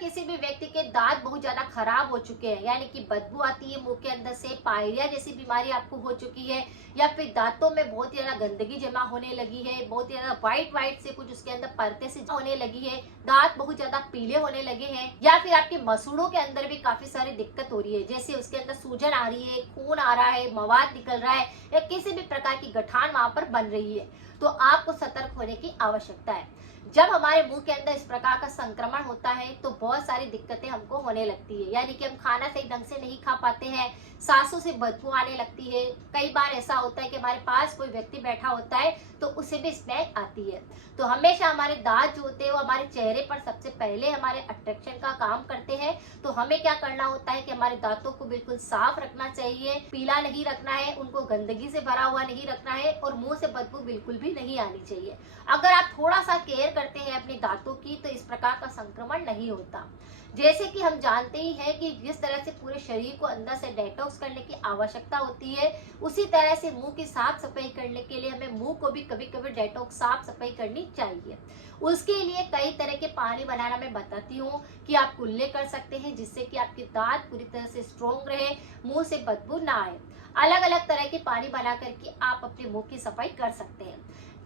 किसी भी व्यक्ति के दांत बहुत ज्यादा खराब हो चुके हैं, यानी कि बदबू आती है मुंह के अंदर से, पायरिया जैसी बीमारी आपको हो चुकी है, या फिर दांतों में बहुत ज्यादा गंदगी जमा होने लगी है, बहुत ज्यादा व्हाइट व्हाइट से कुछ उसके अंदर परते से होने लगी है, दांत बहुत ज्यादा पीले होने लगे हैं, या फिर आपके मसूड़ों के अंदर भी काफी सारी दिक्कत हो रही है, जैसे उसके अंदर सूजन आ रही है, खून आ रहा है, मवाद निकल रहा है, या किसी भी प्रकार की गठान वहां पर बन रही है, तो आपको सतर्क होने की आवश्यकता है। जब हमारे मुंह के अंदर इस प्रकार का संक्रमण होता है तो बहुत सारी दिक्कतें हमको होने लगती है, यानी कि हम खाना सही ढंग से नहीं खा पाते हैं, सांसों से बदबू आने लगती है। कई बार ऐसा होता है कि हमारे पास कोई व्यक्ति बैठा होता है तो उसे भी स्मेल आती है। तो हमेशा हमारे दांत जो होते हैं वो हमारे चेहरे पर सबसे पहले हमारे अट्रैक्शन का काम करते हैं। तो हमें क्या करना होता है कि हमारे दांतों को बिल्कुल साफ रखना चाहिए, पीला नहीं रखना है, उनको गंदगी से भरा हुआ नहीं रखना है, और मुंह से बदबू बिल्कुल भी नहीं आनी चाहिए। अगर आप थोड़ा सा केयर करते हैं अपने दांतों की तो इस प्रकार का संक्रमण नहीं होता। जैसे कि हम जानते ही हैं कि जिस तरह से पूरे शरीर को अंदर से डेटॉक्स करने की आवश्यकता होती है, उसी तरह से मुंह की साफ सफाई करने के लिए हमें मुंह को भी कभी कभी डेटॉक्स साफ सफाई करनी चाहिए। उसके लिए कई तरह के पानी बनाना मैं बताती हूँ कि आप कुल्ले कर सकते हैं, जिससे कि आपके दांत पूरी तरह से स्ट्रोंग रहे, मुंह से बदबू ना आए। अलग अलग तरह के पानी बना करके आप अपने मुंह की सफाई कर सकते हैं,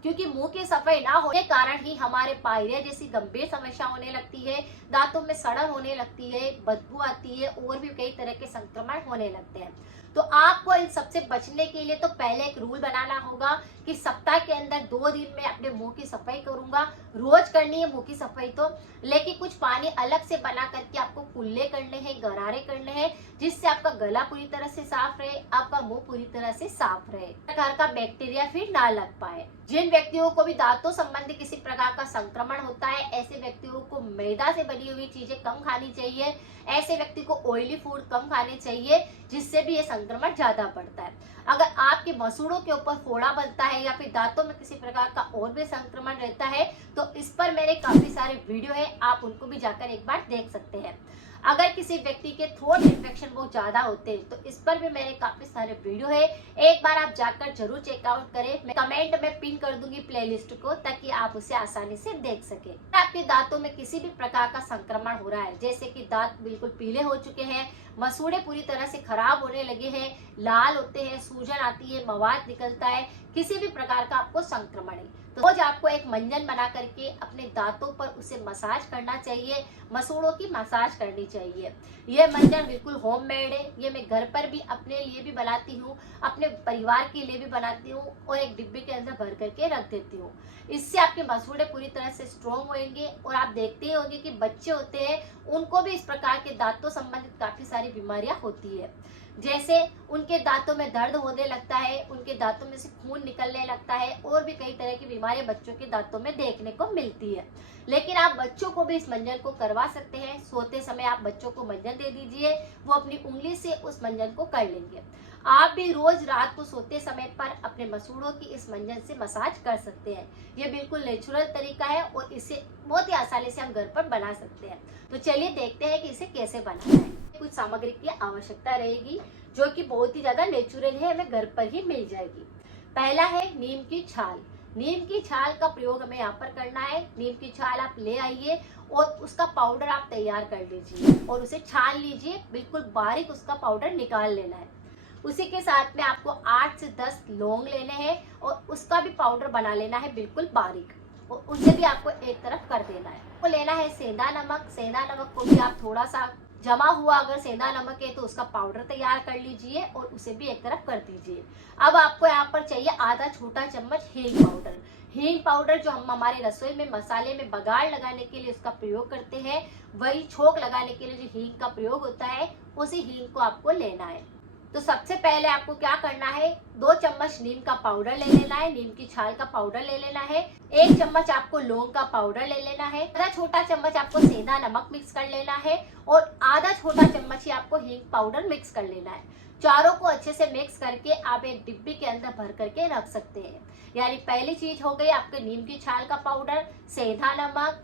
क्योंकि मुंह की सफाई ना होने के कारण ही हमारे पायरिया जैसी गंभीर समस्या होने लगती है, दांतों में सड़न होने लगती है, बदबू आती है, और भी कई तरह के संक्रमण होने लगते हैं। तो आपको इन सबसे बचने के लिए तो पहले एक रूल बनाना होगा कि सप्ताह के अंदर 2 दिन में अपने मुंह की सफाई करूंगा। रोज करनी है मुंह की सफाई तो, लेकिन कुछ पानी अलग से बना करके आपको कुल्ले करने हैं, गरारे करने हैं, जिससे आपका गला पूरी तरह से साफ रहे, आपका मुंह पूरी तरह से साफ रहे, प्रकार का बैक्टीरिया फिर ना लग पाए। जिन व्यक्तियों को भी दांतों संबंधी किसी प्रकार का संक्रमण होता है, ऐसे व्यक्तियों को मैदा से बनी हुई चीजें कम खानी चाहिए, ऐसे व्यक्ति को ऑयली फूड कम खाने चाहिए, जिससे भी ये संक्रमण ज्यादा बढ़ता है। अगर आपके मसूड़ों के ऊपर फोड़ा बनता है या फिर दांतों में किसी प्रकार का और भी संक्रमण रहता है तो इस पर मेरे काफी सारे वीडियो है, आप उनको भी जाकर एक बार देख सकते हैं। अगर किसी व्यक्ति के थ्रोट इन्फेक्शन बहुत ज्यादा होते हैं तो इस पर भी मेरे काफी सारे वीडियो है, एक बार आप जाकर जरूर चेकआउट करें। मैं कमेंट में पिन कर दूंगी प्लेलिस्ट को, ताकि आप उसे आसानी से देख सके। आपके दांतों में किसी भी प्रकार का संक्रमण हो रहा है, जैसे कि दांत बिल्कुल पीले हो चुके हैं, मसूड़े पूरी तरह से खराब होने लगे हैं, लाल होते हैं, सूजन आती है, मवाद निकलता है, किसी भी प्रकार का आपको संक्रमण है तो रोज आपको एक मंजन बना करके अपने दांतों पर उसे मसाज करना चाहिए, मसूड़ों की मसाज करनी चाहिए। ये मंजन बिल्कुल होममेड है, ये मैं घर पर भी अपने लिए भी बनाती हूँ, अपने परिवार के लिए भी बनाती हूँ, और एक डिब्बे के अंदर भर करके रख देती हूँ। इससे आपके मसूड़े पूरी तरह से स्ट्रोंग होंगे। और आप देखते ही होंगे कि बच्चे होते हैं, उनको भी इस प्रकार के दांतों संबंधित काफी सारी बीमारियां होती है, जैसे उनके दांतों में दर्द होने लगता है, उनके दांतों में से खून निकलने लगता है, और भी कई तरह की बीमारियां बच्चों के दांतों में देखने को मिलती है। लेकिन आप बच्चों को भी इस मंजन को करवा सकते हैं। सोते समय आप बच्चों को मंजन दे दीजिए, वो अपनी उंगली से उस मंजन को कर लेंगे। आप भी रोज रात को सोते समय पर अपने मसूड़ों की इस मंजन से मसाज कर सकते हैं। ये बिल्कुल नेचुरल तरीका है और इसे बहुत ही आसानी से हम घर पर बना सकते हैं। तो चलिए देखते हैं कि इसे कैसे बनाना है। कुछ सामग्री की आवश्यकता रहेगी जो कि बहुत ही ज्यादा नेचुरल है, हमें घर पर ही मिल जाएगी। पहला है नीम की छाल। नीम की छाल का प्रयोग हमें यहाँ पर करना है। नीम की छाल आप ले आइए और उसका पाउडर आप तैयार कर लीजिए और उसे छान लीजिए, बिल्कुल बारीक उसका पाउडर निकाल लेना है। उसी के साथ में आपको 8 से 10 लौंग लेने हैं और उसका भी पाउडर बना लेना है बिल्कुल बारीक, और उसे भी आपको एक तरफ कर देना है। तो लेना है सेंधा नमक। सेंधा नमक को भी आप थोड़ा सा जमा हुआ अगर सेंधा नमक है तो उसका पाउडर तैयार कर लीजिए और उसे भी एक तरफ कर दीजिए। अब आपको यहाँ पर चाहिए आधा छोटा चम्मच हींग पाउडर। हींग पाउडर जो हम हमारे रसोई में मसाले में बघाड़ लगाने के लिए उसका प्रयोग करते हैं, वही छोंक लगाने के लिए जो हींग का प्रयोग होता है, उसी हींग को आपको लेना है। तो सबसे पहले आपको क्या करना है, 2 चम्मच नीम का पाउडर ले लेना है, नीम की छाल का पाउडर ले लेना है, 1 चम्मच आपको लौंग का पाउडर ले लेना है, आधा छोटा चम्मच आपको सेंधा नमक मिक्स कर लेना है, और आधा छोटा चम्मच ही आपको हींग पाउडर मिक्स कर लेना है। चारों को अच्छे से मिक्स करके आप एक डिब्बी के अंदर भर करके रख सकते हैं। यानी पहली चीज हो गई आपके नीम की छाल का पाउडर, सेंधा नमक,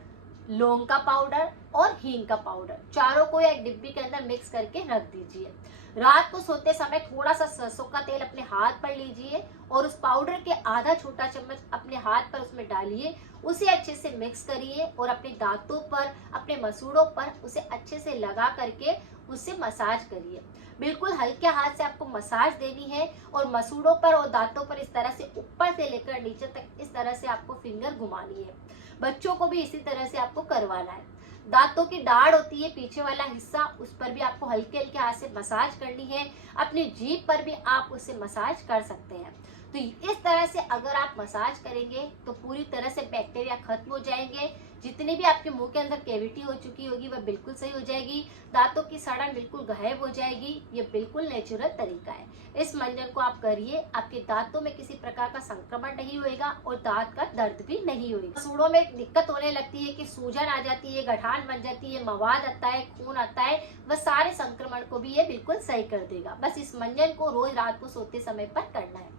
लौंग का पाउडर और हींग का पाउडर, चारों को एक डिब्बी के अंदर मिक्स करके रख दीजिए। रात को सोते समय थोड़ा सा सरसों का तेल अपने हाथ पर लीजिए और उस पाउडर के आधा छोटा चम्मच अपने हाथ पर उसमें डालिए उसे अच्छे से मिक्स करिए और अपने दांतों पर, अपने मसूड़ों पर उसे अच्छे से लगा करके उसे मसाज करिए। बिल्कुल हल्के हाथ से आपको मसाज देनी है और मसूड़ों पर और दांतों पर इस तरह से ऊपर से लेकर नीचे तक इस तरह से आपको फिंगर घुमानी है। बच्चों को भी इसी तरह से आपको करवाना है। दांतों की दाढ़ होती है पीछे वाला हिस्सा, उस पर भी आपको हल्के हल्के हाथ से मसाज करनी है। अपनी जीभ पर भी आप उसे मसाज कर सकते हैं। तो इस तरह से अगर आप मसाज करेंगे तो पूरी तरह से बैक्टीरिया खत्म हो जाएंगे। जितनी भी आपके मुंह के अंदर कैविटी हो चुकी होगी वह बिल्कुल सही हो जाएगी। दांतों की सड़न बिल्कुल गायब हो जाएगी। ये बिल्कुल नेचुरल तरीका है। इस मंजन को आप करिए, आपके दांतों में किसी प्रकार का संक्रमण नहीं होएगा और दांत का दर्द भी नहीं होगा। सूढ़ों में दिक्कत होने लगती है कि सूजन आ जाती है, गठान बन जाती है, मवाद आता है, खून आता है, वह सारे संक्रमण को भी ये बिल्कुल सही कर देगा। बस इस मंजन को रोज रात को सोते समय पर करना है।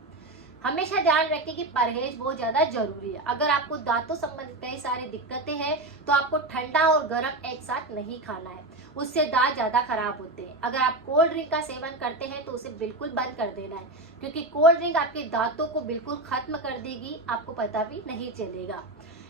हमेशा ध्यान रखें कि परहेज बहुत ज्यादा जरूरी है। अगर आपको दांतों संबंधित कई सारी दिक्कतें हैं तो आपको ठंडा और गर्म एक साथ नहीं खाना है, उससे दांत ज्यादा खराब होते हैं। अगर आप कोल्ड ड्रिंक का सेवन करते हैं तो उसे बिल्कुल बंद कर देना है, क्योंकि कोल्ड ड्रिंक आपके दांतों को बिल्कुल खत्म कर देगी, आपको पता भी नहीं चलेगा।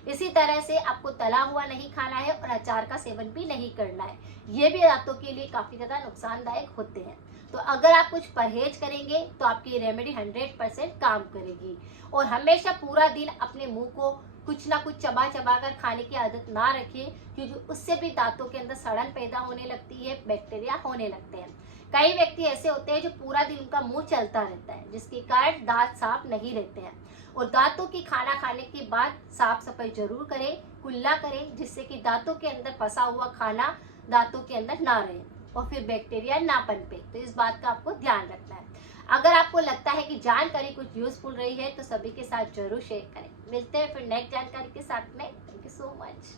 इसी तरह से आपको तला हुआ नहीं खाना है और अचार का सेवन भी नहीं करना है, ये भी दांतों के लिए काफी ज्यादा नुकसानदायक होते हैं। तो अगर आप कुछ परहेज करेंगे तो आपकी रेमेडी 100% काम करेगी। और हमेशा पूरा दिन अपने मुंह को कुछ ना कुछ चबा चबा कर खाने की आदत ना रखिए, क्योंकि उससे भी दांतों के अंदर सड़न पैदा होने लगती है, बैक्टीरिया होने लगते हैं। कई व्यक्ति ऐसे होते हैं जो पूरा दिन उनका मुंह चलता रहता है, जिसके कारण दांत साफ नहीं रहते हैं। और दांतों की खाना खाने के बाद साफ सफाई जरूर करें, कुल्ला करें, जिससे कि दांतों के अंदर फंसा हुआ खाना दांतों के अंदर ना रहे और फिर बैक्टीरिया ना पनपे। तो इस बात का आपको ध्यान रखना है। अगर आपको लगता है कि जानकारी कुछ यूजफुल रही है तो सभी के साथ जरूर शेयर करें। मिलते हैं फिर नेक्स्ट जानकारी के साथ में। Thank you so much.